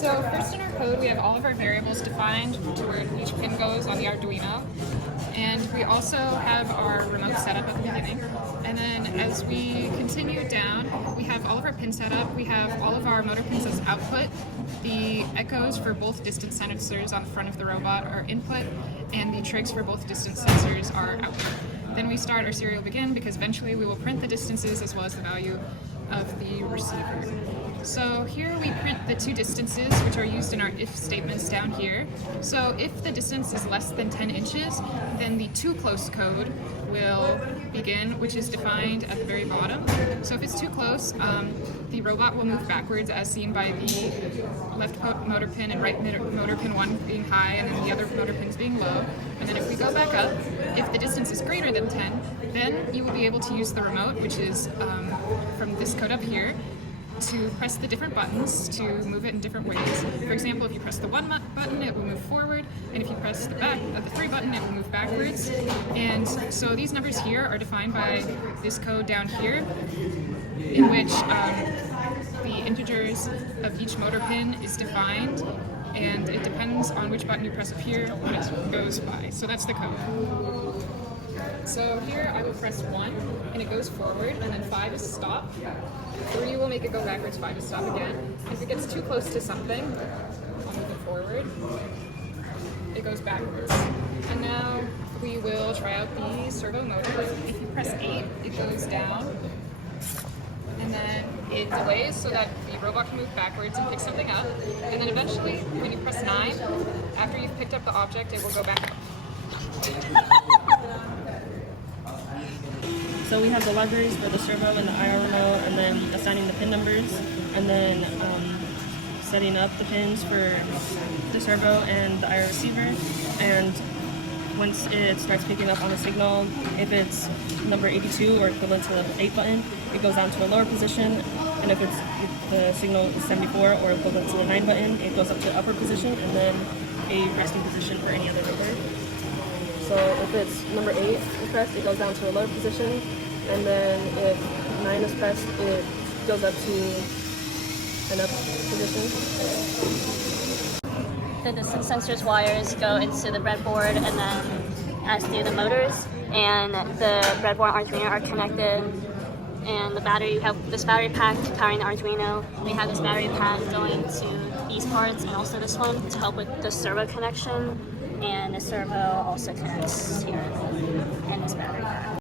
So first in our code, we have all of our variables defined to where each pin goes on the Arduino. And we also have our remote setup at the beginning. And then as we continue down, we have all of our pins set up. We have all of our motor pins as output. The echoes for both distance sensors on the front of the robot are input, and the trigs for both distance sensors are output. Then we start our serial begin because eventually we will print the distances as well as the value of the receiver. So here we print the two distances which are used in our if statements down here. So if the distance is less than 10 inches, then the too close code will begin, which is defined at the very bottom. So if it's too close, the robot will move backwards as seen by the left motor pin and right motor pin one being high and then the other motor pins being low. And then if we go back up, if the distance is greater than 10, then you will be able to use the remote, which is from this code up here, to press the different buttons to move it in different ways. For example, if you press the 1 button, it will move forward, and if you press the 3 button, it will move backwards. And so these numbers here are defined by this code down here, in which the integers of each motor pin is defined, and it depends on which button you press up here what it goes by. So that's the code. So here I will press 1 and it goes forward, and then 5 is stop. 3 will make it go backwards, 5 is stop again. If it gets too close to something, I'll move it forward. It goes backwards. And now we will try out the servo motor. If you press 8, it goes down. And then it delays so that the robot can move backwards and pick something up. And then eventually, when you press 9, after you've picked up the object, it will go back up. So we have the libraries for the servo and the IR remote, and then assigning the pin numbers, and then setting up the pins for the servo and the IR receiver. And once it starts picking up on the signal, if it's number 82 or equivalent to the 8 button, it goes down to a lower position. And if the signal is 74 or equivalent to the 9 button, it goes up to upper position, and then a resting position for any other number. So if it's number 8 is pressed, it goes down to a lower position, and then if 9 is pressed, it goes up to an up position. The distance sensors wires go into the breadboard, and then as do the motors, and the breadboard and Arduino are connected. And the battery, you have this battery pack powering the Arduino. We have this battery pack going to these parts and also this one to help with the servo connection. And the servo also connects here and this battery pack.